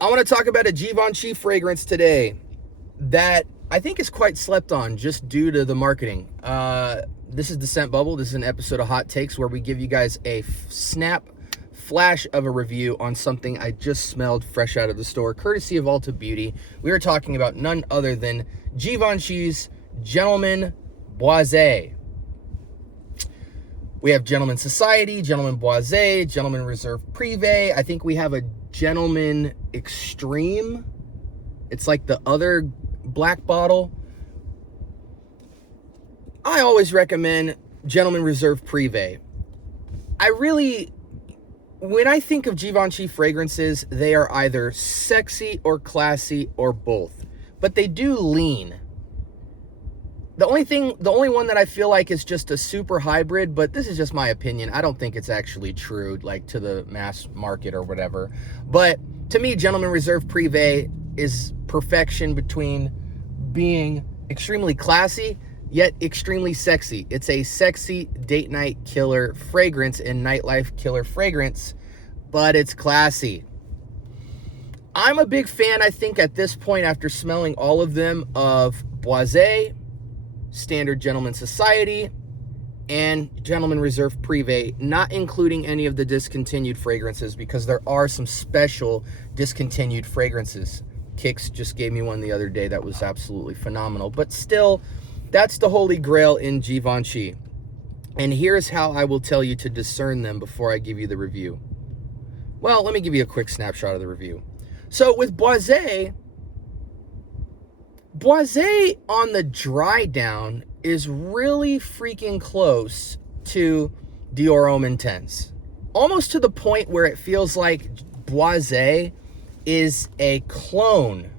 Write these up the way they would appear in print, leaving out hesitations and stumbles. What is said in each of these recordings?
I want to talk about a Givenchy fragrance today that I think is quite slept on just due to the marketing. This is the Scent Bubble. This is an episode of Hot Takes where we give you guys a snap flash of a review on something I just smelled fresh out of the store, courtesy of Ulta Beauty. We are talking about none other than Givenchy's Gentleman Boisée. We have Gentleman Society, Gentleman Boisée, Gentleman Reserve Privé. I think we have a Gentleman Extreme. It's like the other black bottle. I always recommend Gentleman Reserve Privé. When I think of Givenchy fragrances, they are either sexy or classy or both, but they do lean. The only one that I feel like is just a super hybrid, but this is just my opinion. I don't think it's actually true, like to the mass market or whatever. But to me, Gentleman Reserve Privé is perfection between being extremely classy, yet extremely sexy. It's a sexy date night killer fragrance and nightlife killer fragrance, but it's classy. I'm a big fan, I think, at this point, after smelling all of them, of Boisée, Standard Gentleman Society, and Gentleman Reserve Privé, not including any of the discontinued fragrances, because there are some special discontinued fragrances. Kicks just gave me one the other day that was absolutely phenomenal, but still, that's the holy grail in Givenchy. And here's how I will tell you to discern them before I give you the review. Well, let me give you a quick snapshot of the review. So with Boisée on the dry down is really freaking close to Dior Homme Intense. Almost to the point where it feels like Boisée is a clone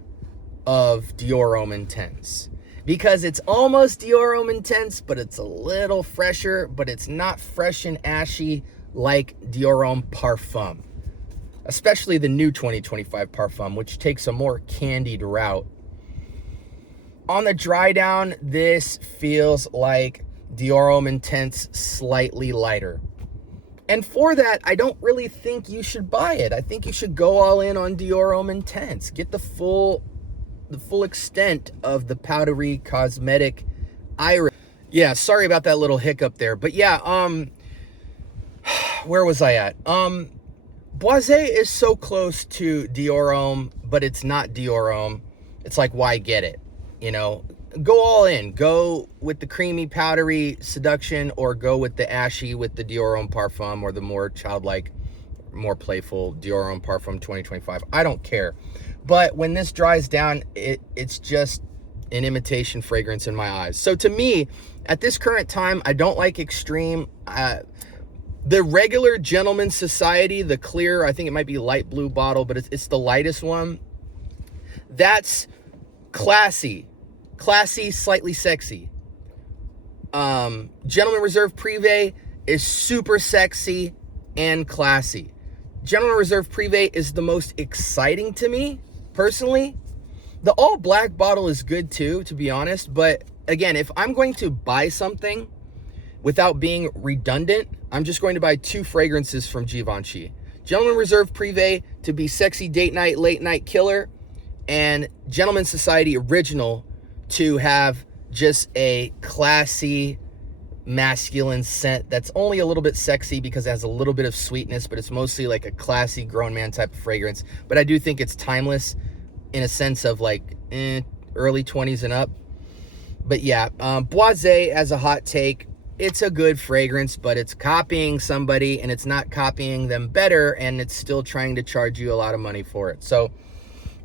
of Dior Homme Intense. Because it's almost Dior Homme Intense, but it's a little fresher, but it's not fresh and ashy like Dior Homme Parfum. Especially the new 2025 Parfum, which takes a more candied route. On the dry down, this feels like Dior Homme Intense slightly lighter. And for that, I don't really think you should buy it. I think you should go all in on Dior Homme Intense. Get the full extent of the powdery cosmetic iris. Yeah, sorry about that little hiccup there. But yeah, where was I at? Boisée is so close to Dior Homme, but it's not Dior Homme. It's like, why get it? You know, go all in. Go with the creamy, powdery seduction, or go with the ashy with the Dior Homme Parfum, or the more childlike, more playful Dior Homme Parfum 2025. I don't care. But when this dries down, it's just an imitation fragrance in my eyes. So to me, at this current time, I don't like extreme. The regular Gentleman Society, the clear, I think it might be light blue bottle, but it's the lightest one. That's classy, slightly sexy. Gentleman Reserve Privé is super sexy and classy. Gentleman Reserve Privé is the most exciting to me, personally. The all black bottle is good too, to be honest. But again, if I'm going to buy something without being redundant, I'm just going to buy two fragrances from Givenchy. Gentleman Reserve Privé to be sexy date night, late night killer, and Gentleman Society Original to have just a classy, masculine scent that's only a little bit sexy because it has a little bit of sweetness, but it's mostly like a classy grown man type of fragrance. But I do think it's timeless in a sense of like early 20s and up. But yeah, Boisée as a hot take, it's a good fragrance, but it's copying somebody and it's not copying them better, and it's still trying to charge you a lot of money for it. So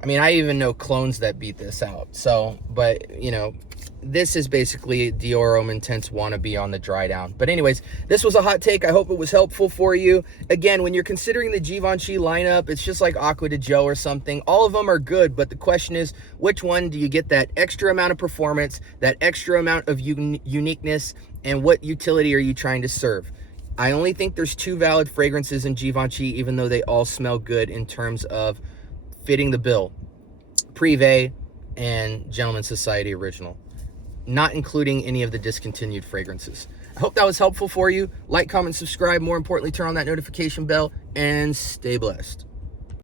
I mean, I even know clones that beat this out. So, but, you know, this is basically Dior Homme Intense wannabe on the dry down. But anyways, this was a hot take. I hope it was helpful for you. Again, when you're considering the Givenchy lineup, it's just like Aqua de Joe or something. All of them are good, but the question is, which one do you get that extra amount of performance, that extra amount of uniqueness, and what utility are you trying to serve? I only think there's two valid fragrances in Givenchy, even though they all smell good in terms of fitting the bill. Privé and Gentleman Society Original, not including any of the discontinued fragrances. I hope that was helpful for you. Like, comment, subscribe. More importantly, turn on that notification bell and stay blessed.